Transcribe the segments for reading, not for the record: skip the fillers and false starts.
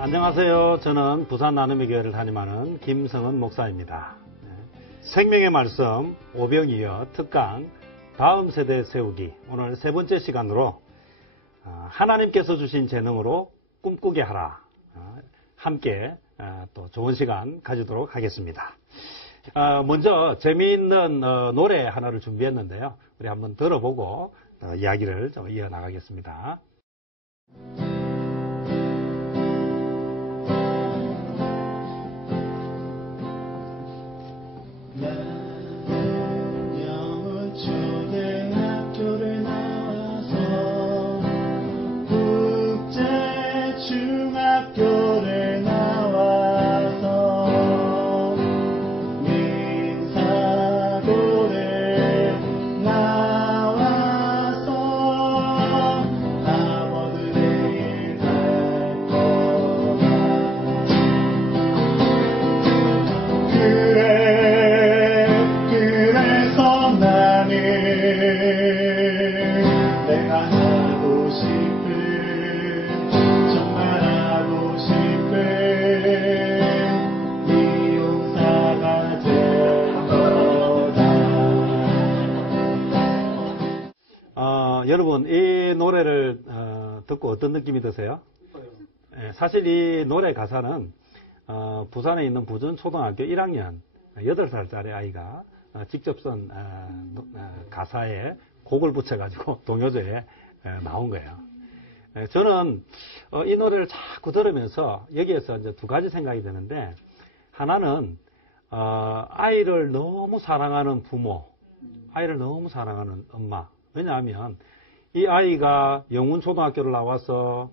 안녕하세요. 저는 부산 나눔의 교회를 담임하는 김성은 목사입니다. 생명의 말씀 오병이어 특강 다음 세대 세우기, 오늘 세 번째 시간으로 하나님께서 주신 재능으로 꿈꾸게 하라, 함께 또 좋은 시간 가지도록 하겠습니다. 먼저 재미있는 노래 하나를 준비했는데요. 우리 한번 들어보고 이야기를 좀 이어나가겠습니다. 여러분, 이 노래를 듣고 어떤 느낌이 드세요? 사실 이 노래 가사는 부산에 있는 부준초등학교 1학년 8살짜리 아이가 직접 쓴 가사에 곡을 붙여가지고 동요제에 나온 거예요. 저는 이 노래를 자꾸 들으면서 여기에서 이제 두 가지 생각이 드는데, 하나는 아이를 너무 사랑하는 부모, 아이를 너무 사랑하는 엄마. 왜냐하면 이 아이가 영훈초등학교를 나와서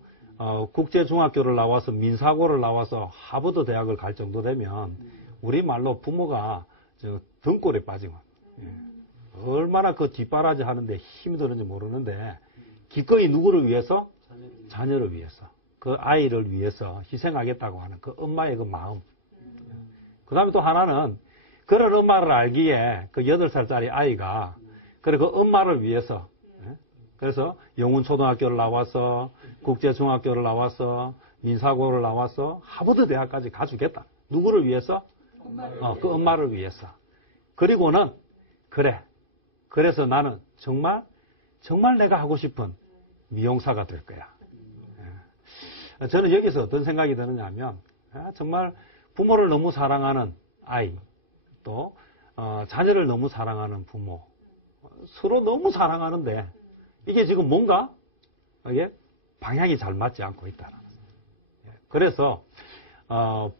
국제중학교를 나와서 민사고를 나와서 하버드 대학을 갈 정도 되면 우리말로 부모가 등골에 빠지고 얼마나 그 뒷바라지 하는데 힘이 드는지 모르는데 기꺼이 누구를 위해서? 자녀를 위해서, 그 아이를 위해서 희생하겠다고 하는 그 엄마의 그 마음. 그 다음에 또 하나는 그런 엄마를 알기에 그 8살짜리 아이가 그래 그 엄마를 위해서, 그래서 영훈초등학교를 나와서 국제중학교를 나와서 민사고를 나와서 하버드 대학까지 가주겠다. 누구를 위해서? 그 엄마를 위해서. 그리고는 그래서 나는 정말 내가 하고 싶은 미용사가 될 거야. 저는 여기서 어떤 생각이 드느냐 하면, 정말 부모를 너무 사랑하는 아이, 또 자녀를 너무 사랑하는 부모, 서로 너무 사랑하는데 이게 지금 뭔가 이게 방향이 잘 맞지 않고 있다는 거예요. 그래서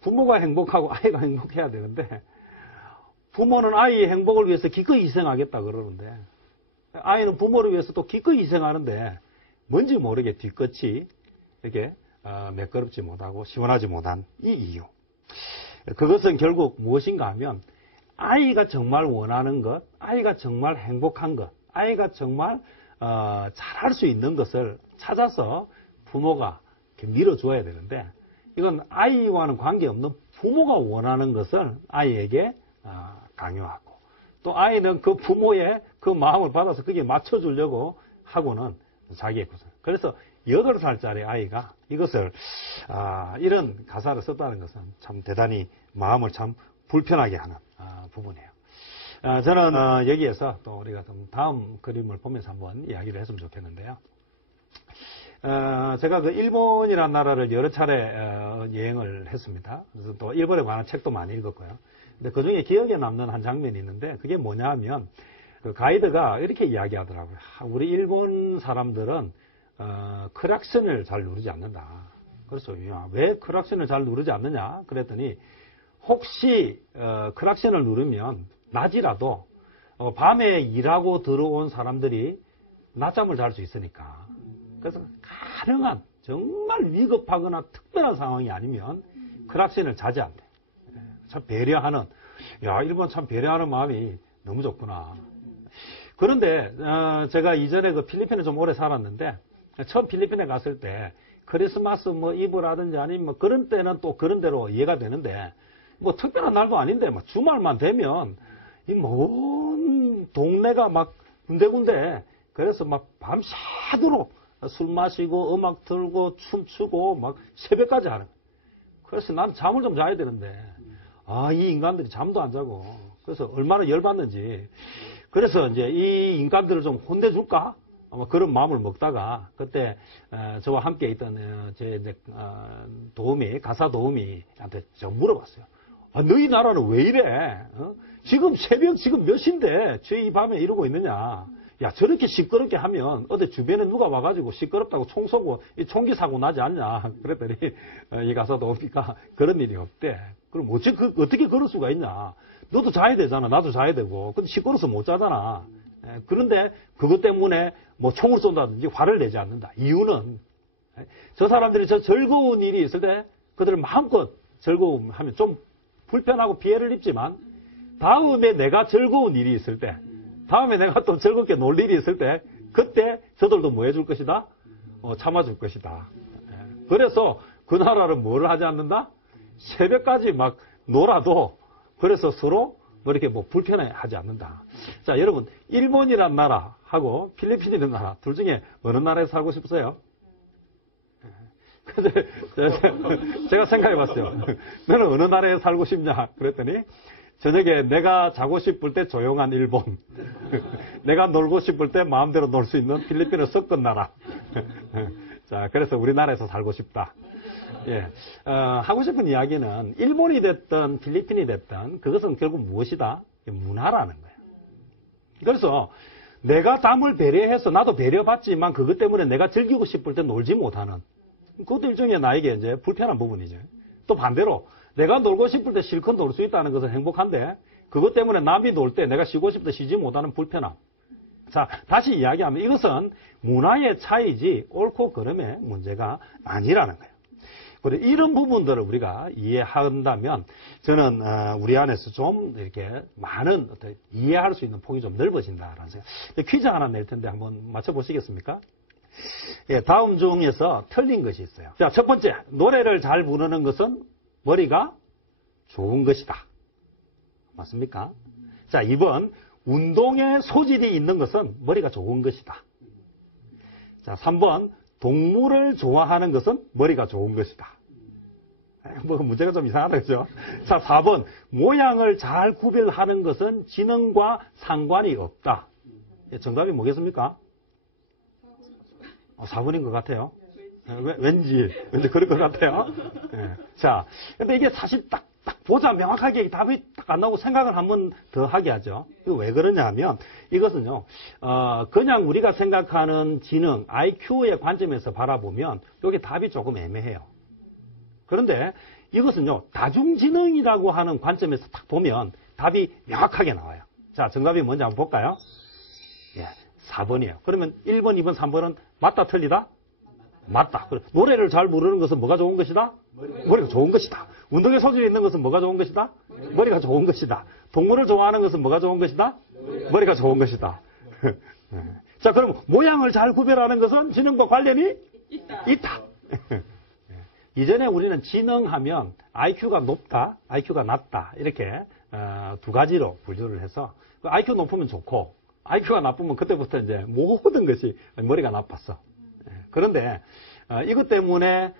부모가 행복하고 아이가 행복해야 되는데, 부모는 아이의 행복을 위해서 기꺼이 희생하겠다 그러는데, 아이는 부모를 위해서 또 기꺼이 희생하는데 뭔지 모르게 뒤끝이 이렇게 매끄럽지 못하고 시원하지 못한 이 이유. 그것은 결국 무엇인가 하면, 아이가 정말 원하는 것, 아이가 정말 행복한 것, 아이가 정말 잘할 수 있는 것을 찾아서 부모가 이렇게 밀어줘야 되는데, 이건 아이와는 관계없는 부모가 원하는 것을 아이에게 강요하고, 또 아이는 그 부모의 그 마음을 받아서 거기에 맞춰주려고 하고는 자기의 것을. 그래서 8살짜리 아이가 이것을 이런 가사를 썼다는 것은 참 대단히 마음을 참 불편하게 하는 부분이에요. 저는 여기에서 또 우리가 좀 다음 그림을 보면서 한번 이야기를 했으면 좋겠는데요. 제가 그 일본이라는 나라를 여러 차례 여행을 했습니다. 그래서 또 일본에 관한 책도 많이 읽었고요. 근데 그 중에 기억에 남는 한 장면이 있는데, 그게 뭐냐 하면, 그 가이드가 이렇게 이야기하더라고요. 우리 일본 사람들은 크락션을 잘 누르지 않는다. 그래서 왜 크락션을 잘 누르지 않느냐? 그랬더니, 혹시 크락션을 누르면 낮이라도 밤에 일하고 들어온 사람들이 낮잠을 잘 수 있으니까. 그래서 가능한 정말 위급하거나 특별한 상황이 아니면 크락션을 자제한대. 참 배려하는, 일본 참 배려하는 마음이 너무 좋구나. 그런데 제가 이전에 그 필리핀에 좀 오래 살았는데, 처음 필리핀에 갔을 때 크리스마스 이브라든지 아니면 그런 때는 또 그런 대로 이해가 되는데, 특별한 날도 아닌데 주말만 되면 이 먼 동네가 막 군데군데 그래서 막 밤새도록 술 마시고 음악 틀고 춤추고 막 새벽까지 하는 거예요. 그래서 난 잠을 좀 자야 되는데 이 인간들이 잠도 안 자고 그래서 얼마나 열받는지 그래서 이제 이 인간들을 좀 혼내줄까? 아마 그런 마음을 먹다가 그때 저와 함께 있던 제 이제 도우미 가사 도우미한테 좀 물어봤어요. 너희 나라는 왜 이래? 지금 새벽 지금 몇 시인데 저희 밤에 이러고 있느냐? 야 저렇게 시끄럽게 하면 어디 주변에 누가 와가지고 시끄럽다고 총 쏘고 이 총기 사고 나지 않냐? 그랬더니 이 가사 도우미가 그런 일이 없대. 그럼 어떻게 그럴 수가 있냐? 너도 자야 되잖아. 나도 자야 되고. 근데 시끄러워서 못 자잖아. 그런데 그것 때문에 뭐 총을 쏜다든지 화를 내지 않는다. 이유는 저 사람들이 저 즐거운 일이 있을 때 그들을 마음껏 즐거움하면 좀 불편하고 피해를 입지만 다음에 내가 즐거운 일이 있을 때 다음에 내가 또 즐겁게 놀 일이 있을 때 그때 저들도 뭐 해줄 것이다? 참아줄 것이다. 그래서 그 나라는 뭐를 하지 않는다? 새벽까지 막 놀아도 그래서 서로 뭐 이렇게 뭐 불편해하지 않는다. 자, 여러분 일본이란 나라하고 필리핀이라는 나라 둘 중에 어느 나라에 살고 싶으세요? 근데 제가 생각해봤어요. 너는 어느 나라에 살고 싶냐? 그랬더니 저녁에 내가 자고 싶을 때 조용한 일본, 내가 놀고 싶을 때 마음대로 놀 수 있는 필리핀을 섞은 나라. 자, 그래서 우리나라에서 살고 싶다. 예, 하고 싶은 이야기는 일본이 됐든 필리핀이 됐든 그것은 결국 무엇이다? 문화라는 거예요. 그래서 내가 남을 배려해서 나도 배려받지만 그것 때문에 내가 즐기고 싶을 때 놀지 못하는 그것도 일종의 나에게 이제 불편한 부분이죠. 또 반대로 내가 놀고 싶을 때 실컷 놀 수 있다는 것은 행복한데 그것 때문에 남이 놀 때 내가 쉬고 싶을 때 쉬지 못하는 불편함. 자, 다시 이야기하면 이것은 문화의 차이지 옳고 그름의 문제가 아니라는 거예요. 그리고 이런 부분들을 우리가 이해한다면 저는 우리 안에서 좀 이렇게 많은 어떤 이해할 수 있는 폭이 좀 넓어진다라는 생각. 퀴즈 하나 낼 텐데 한번 맞춰보시겠습니까? 예, 다음 중에서 틀린 것이 있어요. 자, 첫 번째, 노래를 잘 부르는 것은 머리가 좋은 것이다. 맞습니까? 자, 2번, 운동에 소질이 있는 것은 머리가 좋은 것이다. 자, 3번, 동물을 좋아하는 것은 머리가 좋은 것이다. 뭐 문제가 좀 이상하다, 그죠? 자, 4번, 모양을 잘 구별하는 것은 지능과 상관이 없다. 예, 정답이 뭐겠습니까? 4번인 것 같아요. 왠지 그럴 것 같아요. 예. 자, 근데 이게 사실 딱 보자 명확하게 답이 딱 안 나오고 생각을 한번 더 하게 하죠. 이거 왜 그러냐 하면 이것은요, 그냥 우리가 생각하는 지능, IQ의 관점에서 바라보면 이게 답이 조금 애매해요. 그런데 이것은요, 다중지능이라고 하는 관점에서 딱 보면 답이 명확하게 나와요. 자, 정답이 뭔지 한번 볼까요? 예, 4번이에요. 그러면 1번, 2번, 3번은 맞다, 틀리다? 맞다. 노래를 잘 부르는 것은 뭐가 좋은 것이다? 머리가 좋은 것이다. 운동에 소질이 있는 것은 뭐가 좋은 것이다? 머리가 좋은 것이다. 동물을 좋아하는 것은 뭐가 좋은 것이다? 머리가 좋은 것이다. 자, 그럼 모양을 잘 구별하는 것은 지능과 관련이 있다. 이전에 우리는 지능하면 IQ가 높다, IQ가 낮다 이렇게 두 가지로 분류를 해서 IQ 높으면 좋고 IQ가 나쁘면 그때부터 이제 모든 것이 머리가 나빴어. 그런데 이것 때문에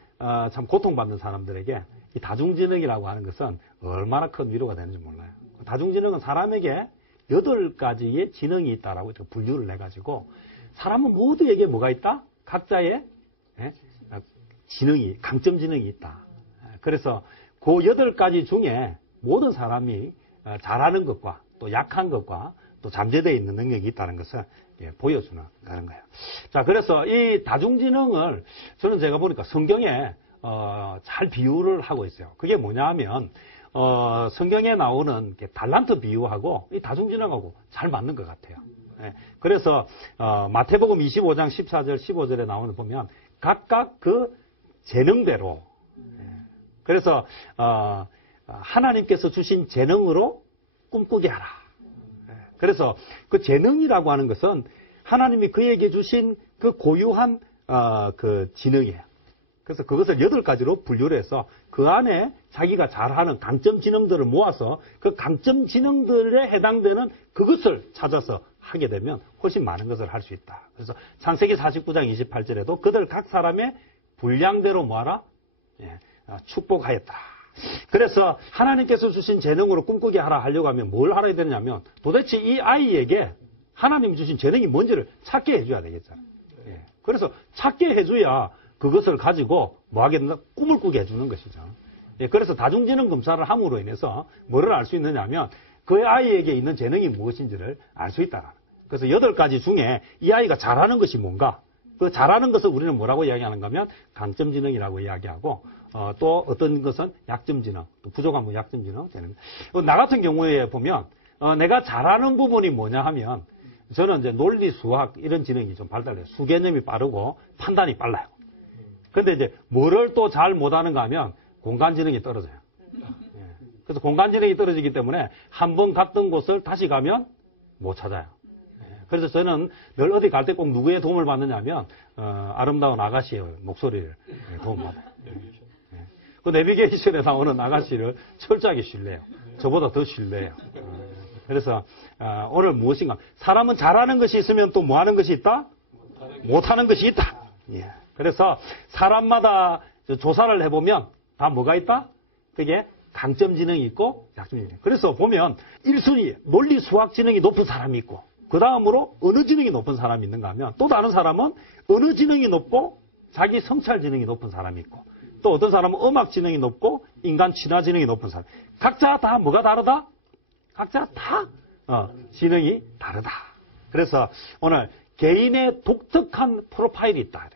참 고통받는 사람들에게 이 다중지능이라고 하는 것은 얼마나 큰 위로가 되는지 몰라요. 다중지능은 사람에게 8가지의 지능이 있다라고 분류를 해가지고 사람은 모두에게 뭐가 있다? 각자의 지능이, 강점 지능이 있다. 그래서 그 8가지 중에 모든 사람이 잘하는 것과 또 약한 것과 또 잠재되어 있는 능력이 있다는 것을 보여주는 그런 거예요. 자, 그래서 이 다중지능을 저는 제가 보니까 성경에 잘 비유를 하고 있어요. 그게 뭐냐 하면 성경에 나오는 달란트 비유하고 이 다중지능하고 잘 맞는 것 같아요. 그래서 마태복음 25장 14절 15절에 나오는 보면 각각 그 재능대로 그래서 하나님께서 주신 재능으로 꿈꾸게 하라. 그래서 그 재능이라고 하는 것은 하나님이 그에게 주신 그 고유한 그 지능이에요. 그래서 그것을 8가지로 분류를 해서 그 안에 자기가 잘하는 강점 지능들을 모아서 그 강점 지능들에 해당되는 그것을 찾아서 하게 되면 훨씬 많은 것을 할 수 있다. 그래서 창세기 49장 28절에도 그들 각 사람의 분량대로 모아라 축복하였다. 그래서 하나님께서 주신 재능으로 꿈꾸게 하라 하려고 하면 뭘 알아야 되냐면 도대체 이 아이에게 하나님 주신 재능이 뭔지를 찾게 해줘야 되겠잖아요. 그래서 찾게 해줘야 그것을 가지고 뭐 하겠나? 꿈을 꾸게 해주는 것이죠. 그래서 다중지능 검사를 함으로 인해서 뭐를 알 수 있느냐 하면 그 아이에게 있는 재능이 무엇인지를 알 수 있다. 그래서 8가지 중에 이 아이가 잘하는 것이 뭔가? 그 잘하는 것을 우리는 뭐라고 이야기하는가 하면 강점지능이라고 이야기하고 또 어떤 것은 약점지능, 또 부족한 분 약점지능. 나 같은 경우에 보면 내가 잘하는 부분이 뭐냐 하면 저는 이제 논리, 수학 이런 지능이 좀 발달해요. 수개념이 빠르고 판단이 빨라요. 근데 이제 뭐를 또 잘 못하는가 하면 공간지능이 떨어져요. 그래서 공간지능이 떨어지기 때문에 한 번 갔던 곳을 다시 가면 못 찾아요. 그래서 저는 늘 어디 갈 때 꼭 누구의 도움을 받느냐 하면 아름다운 아가씨의 목소리를 도움받아요. 그 내비게이션에 나오는 아가씨를 철저하게 신뢰해요. 저보다 더 신뢰해요. 그래서 오늘 무엇인가? 사람은 잘하는 것이 있으면 또 뭐하는 것이 있다? 못하는 것이 있다. 그래서 사람마다 조사를 해보면 다 뭐가 있다? 그게 강점 지능이 있고 약점 지능이 있고. 그래서 보면 1순위 논리 수학 지능이 높은 사람이 있고 그 다음으로 언어 지능이 높은 사람이 있는가 하면 또 다른 사람은 언어 지능이 높고 자기 성찰 지능이 높은 사람이 있고 또 어떤 사람은 음악 지능이 높고 인간 친화 지능이 높은 사람. 각자 다 뭐가 다르다? 각자 다 지능이 다르다. 그래서 오늘 개인의 독특한 프로파일이 있다.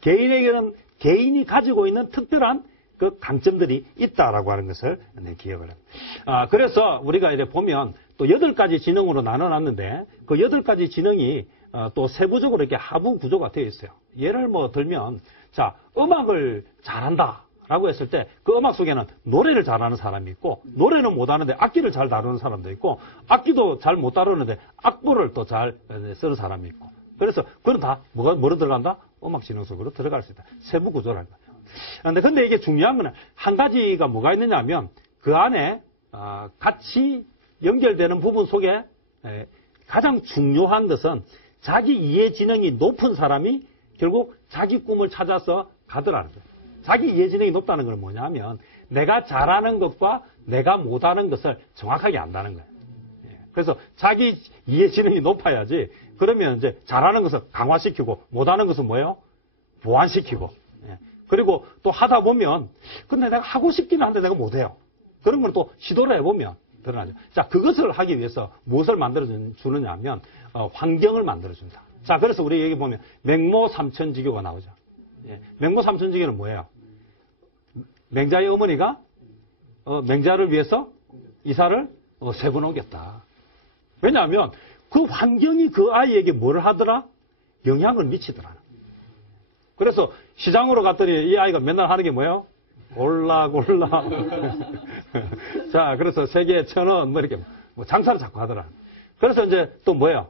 개인에게는 개인이 가지고 있는 특별한 그 강점들이 있다라고 하는 것을 기억을 합니다. 그래서 우리가 이제 보면 또 8가지 지능으로 나눠놨는데 그 8가지 지능이 또 세부적으로 이렇게 하부 구조가 되어 있어요. 예를 뭐 들면 자 음악을 잘한다라고 했을 때 그 음악 속에는 노래를 잘하는 사람이 있고 노래는 못하는데 악기를 잘 다루는 사람도 있고 악기도 잘 못 다루는데 악보를 또 잘 쓰는 사람이 있고 그래서 그건 다 뭐로 들어간다? 음악 지능 속으로 들어갈 수 있다. 세부 구조라는 거예요. 근데 이게 중요한 거는 한 가지가 뭐가 있느냐 하면 그 안에 같이 연결되는 부분 속에 가장 중요한 것은 자기 이해 지능이 높은 사람이 결국 자기 꿈을 찾아서 가더라는 거예요. 자기 이해 지능이 높다는 건 뭐냐 하면 내가 잘하는 것과 내가 못하는 것을 정확하게 안다는 거예요. 그래서 자기 이해 지능이 높아야지 그러면 이제 잘하는 것을 강화시키고 못하는 것은 뭐예요? 보완시키고. 그리고 또 하다 보면 근데 내가 하고 싶긴 한데 내가 못해요. 그런 건 또 시도를 해보면 드러나죠. 자, 그것을 하기 위해서 무엇을 만들어주느냐 하면 환경을 만들어준다. 자, 그래서 우리 여기 보면 맹모 삼천지교가 나오죠. 맹모 삼천지교는 뭐예요? 맹자의 어머니가 맹자를 위해서 이사를 3번 오겠다. 왜냐하면 그 환경이 그 아이에게 뭘 하더라? 영향을 미치더라. 그래서 시장으로 갔더니 이 아이가 맨날 하는 게 뭐예요? 골라. 자, 그래서 세계에 1,000원 뭐 이렇게 뭐 장사를 자꾸 하더라. 그래서 이제 또 뭐예요?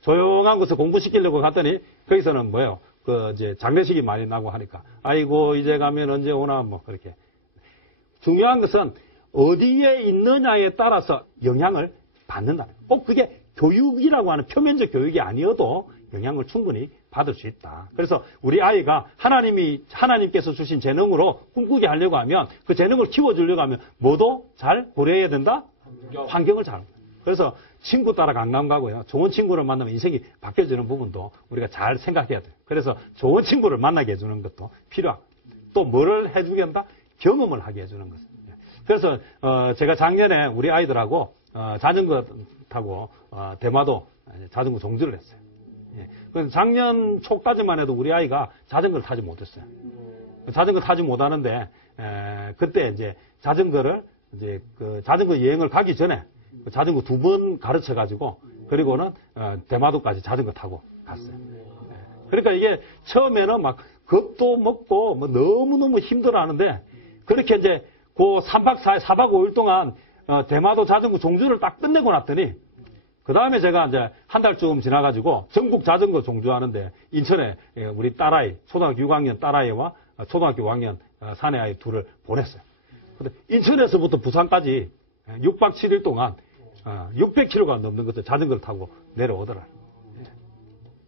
조용한 곳에 공부시키려고 갔더니 거기서는 뭐예요? 이제 장례식이 많이 나고 하니까 아이고 이제 가면 언제 오나 뭐 그렇게. 중요한 것은 어디에 있느냐에 따라서 영향을 받는다. 꼭 그게 교육이라고 하는 표면적 교육이 아니어도 영향을 충분히 받을 수 있다. 그래서 우리 아이가 하나님께서 주신 재능으로 꿈꾸게 하려고 하면 그 재능을 키워주려고 하면 뭐도 잘 고려해야 된다? 환경을 잘. 그래서 친구 따라 강남 가고요. 좋은 친구를 만나면 인생이 바뀌어지는 부분도 우리가 잘 생각해야 돼요. 그래서 좋은 친구를 만나게 해주는 것도 필요하고 또 뭐를 해주게 한다? 경험을 하게 해주는 것. 그래서 제가 작년에 우리 아이들하고 자전거 타고 대마도 자전거 종주를 했어요. 그래서 작년 초까지만 해도 우리 아이가 자전거를 타지 못했어요. 자전거 타지 못하는데 그때 이제 자전거를 이제 그 자전거 여행을 가기 전에 자전거 2번 가르쳐 가지고 그리고는 대마도까지 자전거 타고 갔어요. 그러니까 이게 처음에는 막 겁도 먹고 뭐 너무너무 힘들어하는데 그렇게 이제 그 3박 5일 동안 대마도 자전거 종주를 딱 끝내고 났더니 그 다음에 제가 이제 한 달쯤 지나가지고 전국 자전거 종주하는데 인천에 우리 딸아이, 초등학교 6학년 딸아이와 초등학교 5학년 사내 아이 둘을 보냈어요. 근데 인천에서부터 부산까지 6박 7일 동안 600km가 넘는 것을 자전거를 타고 내려오더라.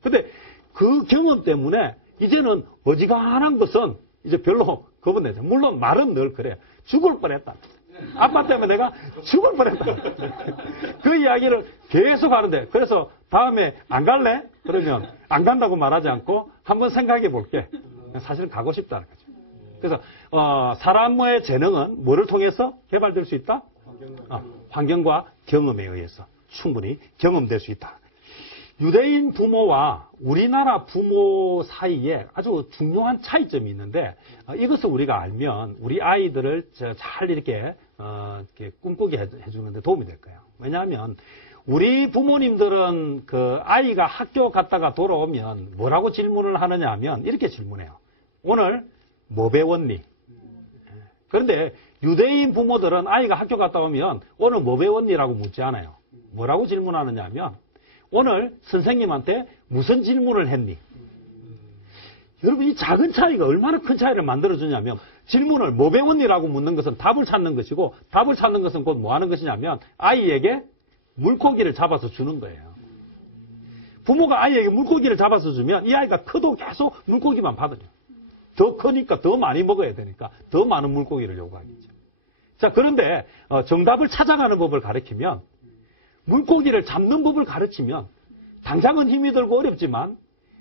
근데 그 경험 때문에 이제는 어지간한 것은 이제 별로 겁은 내죠. 물론 말은 늘 그래. 죽을 뻔했다. 아빠 때문에 내가 죽을 뻔했다. 그 이야기를 계속 하는데, 그래서 다음에 안 갈래? 그러면 안 간다고 말하지 않고 한번 생각해 볼게. 사실은 가고 싶다는 거죠. 그래서 사람의 재능은 뭐를 통해서 개발될 수 있다? 환경과 경험에 의해서 충분히 경험될 수 있다. 유대인 부모와 우리나라 부모 사이에 아주 중요한 차이점이 있는데, 이것을 우리가 알면 우리 아이들을 잘 이렇게 꿈꾸게 해주는데 도움이 될 거예요. 왜냐하면 우리 부모님들은 그 아이가 학교 갔다가 돌아오면 뭐라고 질문을 하느냐 하면 이렇게 질문해요. 오늘 뭐 배웠니? 그런데 유대인 부모들은 아이가 학교 갔다 오면 오늘 뭐 배웠니라고 묻지 않아요. 뭐라고 질문하느냐 하면 오늘 선생님한테 무슨 질문을 했니? 여러분, 이 작은 차이가 얼마나 큰 차이를 만들어주냐면, 질문을 뭐 배웠니라고 묻는 것은 답을 찾는 것이고, 답을 찾는 것은 곧 뭐 하는 것이냐면 아이에게 물고기를 잡아서 주는 거예요. 부모가 아이에게 물고기를 잡아서 주면 이 아이가 커도 계속 물고기만 받아요. 더 크니까 더 많이 먹어야 되니까 더 많은 물고기를 요구하겠죠. 자, 그런데 정답을 찾아가는 법을 가르치면, 물고기를 잡는 법을 가르치면 당장은 힘이 들고 어렵지만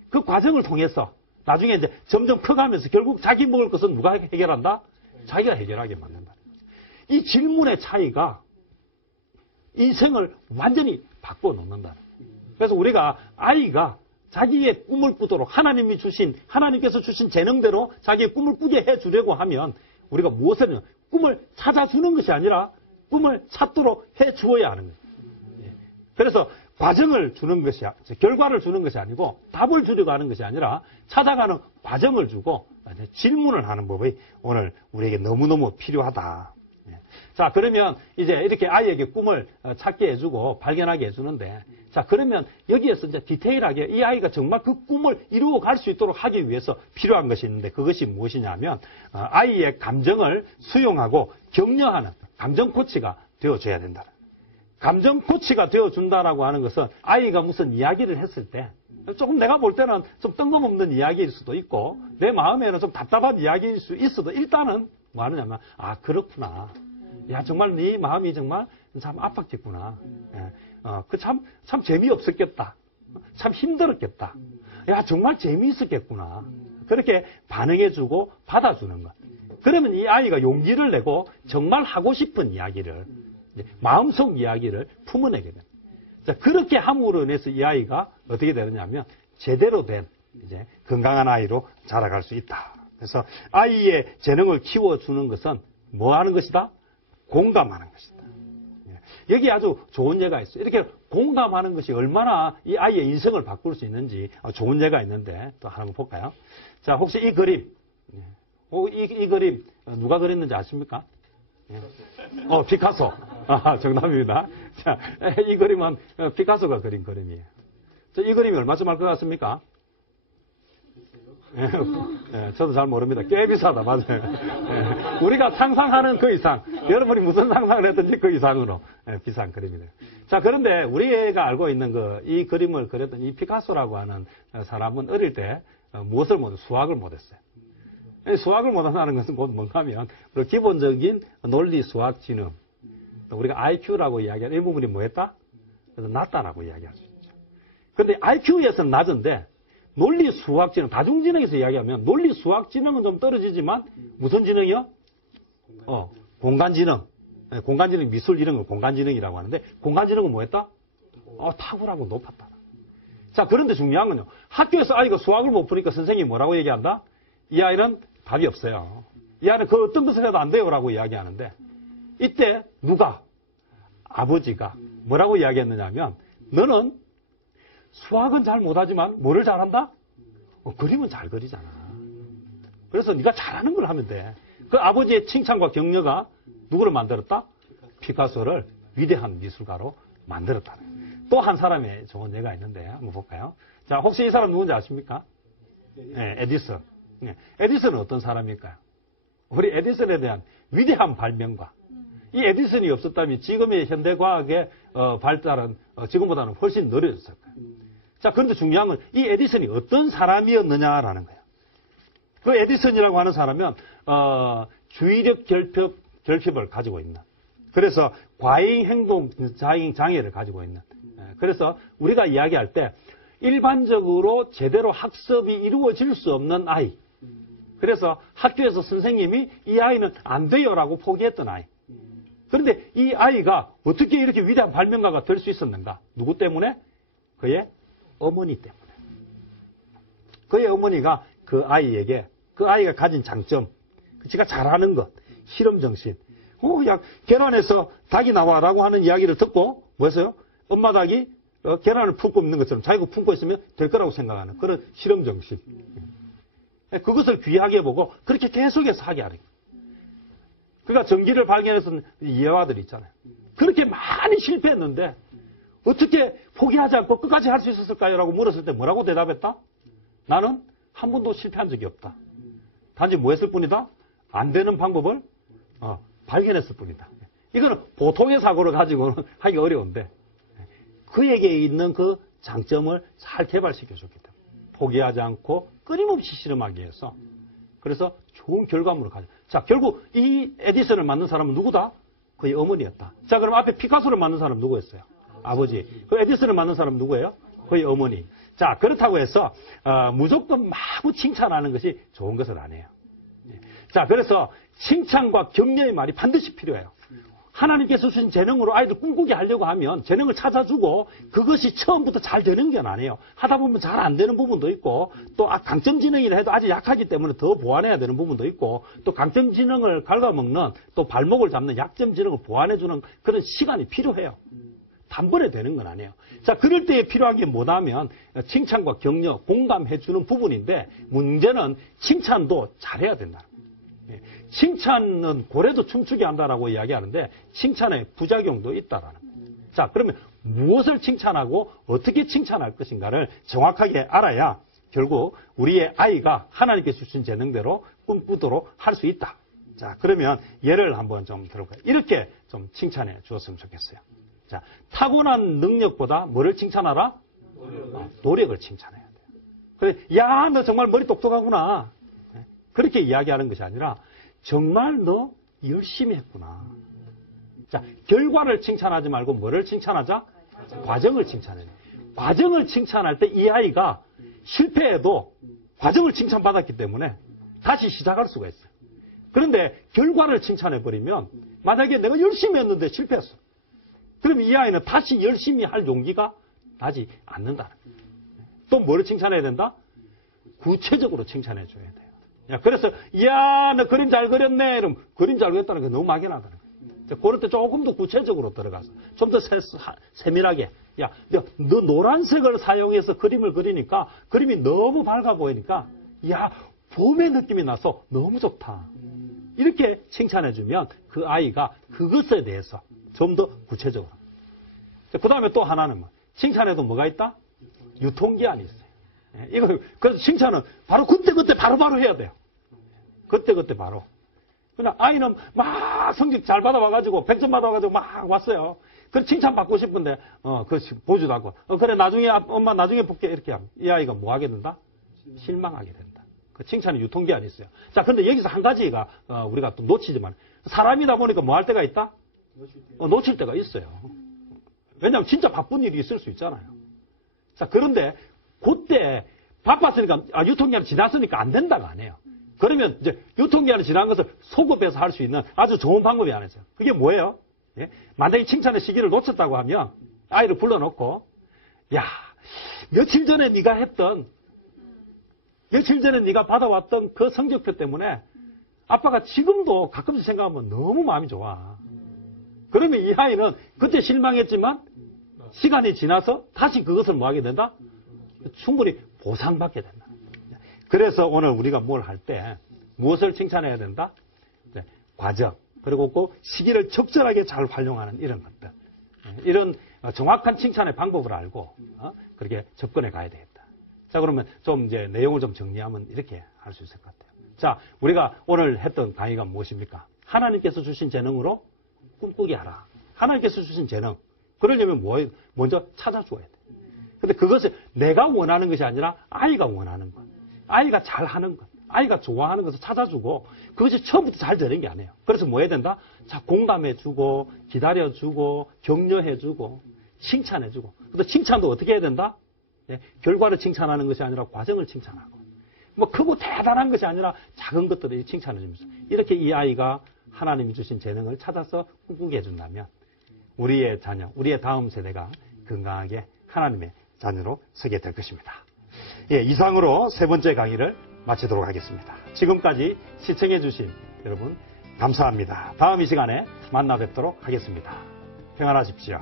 그 과정을 통해서 나중에 이제 점점 커가면서 결국 자기 먹을 것은 누가 해결한다? 자기가 해결하게 만든다. 이 질문의 차이가 인생을 완전히 바꿔 놓는다. 그래서 우리가 아이가 자기의 꿈을 꾸도록 하나님께서 주신 재능대로 자기의 꿈을 꾸게 해주려고 하면 우리가 무엇을 꿈을 찾아주는 것이 아니라 꿈을 찾도록 해주어야 하는 거예요. 그래서 과정을 주는 것이, 결과를 주는 것이 아니고 답을 주려고 하는 것이 아니라 찾아가는 과정을 주고 질문을 하는 법이 오늘 우리에게 너무너무 필요하다. 자, 그러면 이제 이렇게 아이에게 꿈을 찾게 해주고 발견하게 해주는데, 자, 그러면 여기에서 이제 디테일하게 이 아이가 정말 그 꿈을 이루어 갈 수 있도록 하기 위해서 필요한 것이 있는데, 그것이 무엇이냐면 아이의 감정을 수용하고 격려하는 감정 코치가 되어줘야 된다. 감정 코치가 되어준다라고 하는 것은 아이가 무슨 이야기를 했을 때 조금 내가 볼 때는 좀 뜬금없는 이야기일 수도 있고 내 마음에는 좀 답답한 이야기일 수 있어도 일단은 뭐 하느냐면, 아, 그렇구나. 야, 정말 네 마음이 정말 참 아팠겠구나. 참 재미없었겠다. 참 힘들었겠다. 야, 정말 재미있었겠구나. 그렇게 반응해주고 받아주는 것. 그러면 이 아이가 용기를 내고 정말 하고 싶은 이야기를, 마음속 이야기를 품어내게 됩니다. 자, 그렇게 함으로 인해서 이 아이가 어떻게 되느냐면 제대로 된 이제 건강한 아이로 자라갈 수 있다. 그래서 아이의 재능을 키워주는 것은 뭐 하는 것이다? 공감하는 것이다. 여기 아주 좋은 예가 있어요. 이렇게 공감하는 것이 얼마나 이 아이의 인생을 바꿀 수 있는지 좋은 예가 있는데 또 하나 볼까요? 자, 혹시 이 그림, 이 그림 누가 그렸는지 아십니까? 피카소. 정답입니다. 자, 이 그림은 피카소가 그린 그림이에요. 자, 이 그림이 얼마쯤 할 것 같습니까? 저도 잘 모릅니다. 꽤 비싸다, 맞아요. 우리가 상상하는 그 이상, 여러분이 무슨 상상을 했든지 그 이상으로 비싼 그림이네요. 자, 그런데 우리가 알고 있는 이 그림을 그렸던 이 피카소라고 하는 사람은 어릴 때 무엇을 수학을 못했어요. 수학을 못한다는 것은 곧 뭔가 하면 기본적인 논리 수학 지능, 우리가 IQ라고 이야기하는 이 부분이 뭐였다? 그래서 낮다라고 이야기할 수 있죠. 그런데 IQ에서는 낮은데 논리 수학 지능, 다중지능에서 이야기하면 논리 수학 지능은 좀 떨어지지만 무슨 지능이요? 공간지능. 공간지능, 미술 이런 걸 공간지능이라고 하는데 공간지능은 뭐였다? 탁월하고 높았다. 자, 그런데 중요한 건요. 학교에서 아이가 수학을 못 푸니까 선생님이 뭐라고 얘기한다? 이 아이는 답이 없어요. 이 아이는 그 어떤 것을 해도 안 돼요라고 이야기하는데 이때 누가? 아버지가 뭐라고 이야기했느냐면 너는 수학은 잘 못하지만 뭐를 잘한다? 그림은 잘 그리잖아. 그래서 네가 잘하는 걸 하면 돼. 그 아버지의 칭찬과 격려가 누구를 만들었다? 피카소를 위대한 미술가로 만들었다. 또 한 사람의 좋은 예가 있는데 한번 볼까요? 자, 혹시 이 사람 누군지 아십니까? 에디슨. 에디슨은 어떤 사람일까요? 우리 에디슨에 대한 위대한 발명가. 이 에디슨이 없었다면 지금의 현대과학의 발달은 지금보다는 훨씬 느려졌을 거예요. 자, 그런데 중요한 건 이 에디슨이 어떤 사람이었느냐라는 거예요. 그 에디슨이라고 하는 사람은 주의력 결핍을 가지고 있는, 그래서 과잉 행동 장애를 가지고 있는, 그래서 우리가 이야기할 때 일반적으로 제대로 학습이 이루어질 수 없는 아이, 그래서 학교에서 선생님이 이 아이는 안 돼요라고 포기했던 아이. 그런데 이 아이가 어떻게 이렇게 위대한 발명가가 될 수 있었는가? 누구 때문에? 그의 어머니 때문에. 그의 어머니가 그 아이에게 그 아이가 가진 장점, 지가 잘하는 것, 실험정신. 야, 계란에서 닭이 나와라고 하는 이야기를 듣고 뭐였어요? 엄마 닭이 계란을 품고 있는 것처럼 자기가 품고 있으면 될 거라고 생각하는 그런 실험정신. 그것을 귀하게 보고 그렇게 계속해서 하게 하는 거예요. 그러니까 전기를 발견했던 예화들 있잖아요. 그렇게 많이 실패했는데 어떻게 포기하지 않고 끝까지 할 수 있었을까요? 라고 물었을 때 뭐라고 대답했다? 나는 한 번도 실패한 적이 없다. 단지 뭐 했을 뿐이다? 안 되는 방법을 발견했을 뿐이다. 이거는 보통의 사고를 가지고는 하기 어려운데 그에게 있는 그 장점을 잘 개발시켜 줬기 때문에 포기하지 않고 끊임없이 실험하기 위해서, 그래서 좋은 결과물을 가져. 자, 결국 이 에디슨을 만든 사람은 누구다? 그의 어머니였다. 자, 그럼 앞에 피카소를 만든 사람은 누구였어요? 아버지. 그 에디슨을 만든 사람은 누구예요? 그의 어머니. 자, 그렇다고 해서 무조건 마구 칭찬하는 것이 좋은 것은 아니에요. 자, 그래서 칭찬과 격려의 말이 반드시 필요해요. 하나님께서 주신 재능으로 아이들 꿈꾸게 하려고 하면 재능을 찾아주고 그것이 처음부터 잘 되는 게 아니에요. 하다 보면 잘 안 되는 부분도 있고, 또 강점 지능이라 해도 아직 약하기 때문에 더 보완해야 되는 부분도 있고, 또 강점 지능을 갉아먹는, 또 발목을 잡는 약점 지능을 보완해주는 그런 시간이 필요해요. 단번에 되는 건 아니에요. 자, 그럴 때에 필요한 게 뭐냐면 칭찬과 격려, 공감해주는 부분인데, 문제는 칭찬도 잘해야 된다. 칭찬은 고래도 춤추게 한다라고 이야기하는데 칭찬의 부작용도 있다라는 거예요. 자, 그러면 무엇을 칭찬하고 어떻게 칭찬할 것인가를 정확하게 알아야 결국 우리의 아이가 하나님께서 주신 재능대로 꿈꾸도록 할 수 있다. 자, 그러면 예를 한번 좀 들어볼까요? 이렇게 좀 칭찬해 주었으면 좋겠어요. 자, 타고난 능력보다 뭐를 칭찬하라? 노력을 칭찬해야 돼요. 그래, 야, 너 정말 머리 똑똑하구나. 그렇게 이야기하는 것이 아니라 정말 너 열심히 했구나. 자, 결과를 칭찬하지 말고 뭐를 칭찬하자? 과정을 칭찬해야 돼요. 과정을 칭찬할 때 이 아이가 실패해도 과정을 칭찬받았기 때문에 다시 시작할 수가 있어요. 그런데 결과를 칭찬해버리면 만약에 내가 열심히 했는데 실패했어. 그럼 이 아이는 다시 열심히 할 용기가 나지 않는다는 거예요. 또 뭐를 칭찬해야 된다? 구체적으로 칭찬해줘야 돼요. 야, 그래서, 야, 너 그림 잘 그렸네. 이러면 그림 잘 그렸다는 게 너무 막연하다는 거예요. 그럴 때 조금 더 구체적으로 들어가서 좀 더 세밀하게. 야, 너 노란색을 사용해서 그림을 그리니까 그림이 너무 밝아 보이니까, 야, 봄의 느낌이 나서 너무 좋다. 이렇게 칭찬해주면 그 아이가 그것에 대해서 좀 더 구체적으로. 그 다음에 또 하나는 뭐, 칭찬에도 뭐가 있다? 유통기한이 있어요. 이거, 그래서 칭찬은 바로 그때 바로 해야 돼요. 그때 바로. 그냥 아이는 막 성적 잘 받아와가지고, 100점 받아와가지고 막 왔어요. 그래, 칭찬 받고 싶은데, 보지도 않고. 그래, 나중에, 엄마 나중에 볼게. 이렇게 하면 이 아이가 뭐 하게 된다? 실망하게 된다. 그 칭찬이 유통기한이 있어요. 자, 근데 여기서 한 가지가, 우리가 또 놓치지만, 사람이다 보니까 뭐 할 때가 있다? 놓칠 때가 있어요. 왜냐하면 진짜 바쁜 일이 있을 수 있잖아요. 자, 그런데, 그때 바빴으니까, 유통기한이 지났으니까 안 된다가 아니에요. 그러면 이제 유통기한이 지난 것을 소급해서 할 수 있는 아주 좋은 방법이 하나 있어요. 그게 뭐예요? 예? 만약에 칭찬의 시기를 놓쳤다고 하면 아이를 불러놓고, 야, 며칠 전에 네가 받아왔던 그 성적표 때문에 아빠가 지금도 가끔씩 생각하면 너무 마음이 좋아. 그러면 이 아이는 그때 실망했지만 시간이 지나서 다시 그것을 뭐 하게 된다? 충분히 보상받게 된다. 그래서 오늘 우리가 뭘 할 때 무엇을 칭찬해야 된다? 과정, 그리고 그 시기를 적절하게 잘 활용하는 이런 것들. 이런 정확한 칭찬의 방법을 알고 그렇게 접근해 가야 되겠다. 자, 그러면 좀 이제 내용을 좀 정리하면 이렇게 할 수 있을 것 같아요. 자, 우리가 오늘 했던 강의가 무엇입니까? 하나님께서 주신 재능으로 꿈꾸게 하라. 하나님께서 주신 재능. 그러려면 먼저 찾아줘야 돼. 근데 그것을 내가 원하는 것이 아니라 아이가 원하는 것. 아이가 잘하는 것. 아이가 좋아하는 것을 찾아주고 그것이 처음부터 잘 되는 게 아니에요. 그래서 뭐 해야 된다? 자, 공감해주고 기다려주고 격려해주고 칭찬해주고. 근데 칭찬도 어떻게 해야 된다? 네, 결과를 칭찬하는 것이 아니라 과정을 칭찬하고. 뭐 크고 대단한 것이 아니라 작은 것들을 칭찬해주면서 이렇게 이 아이가 하나님이 주신 재능을 찾아서 꿈꾸게 해준다면 우리의 자녀, 우리의 다음 세대가 건강하게 하나님의 자녀로 서게 될 것입니다. 예, 이상으로 세 번째 강의를 마치도록 하겠습니다. 지금까지 시청해 주신 여러분 감사합니다. 다음 이 시간에 만나 뵙도록 하겠습니다. 평안하십시오.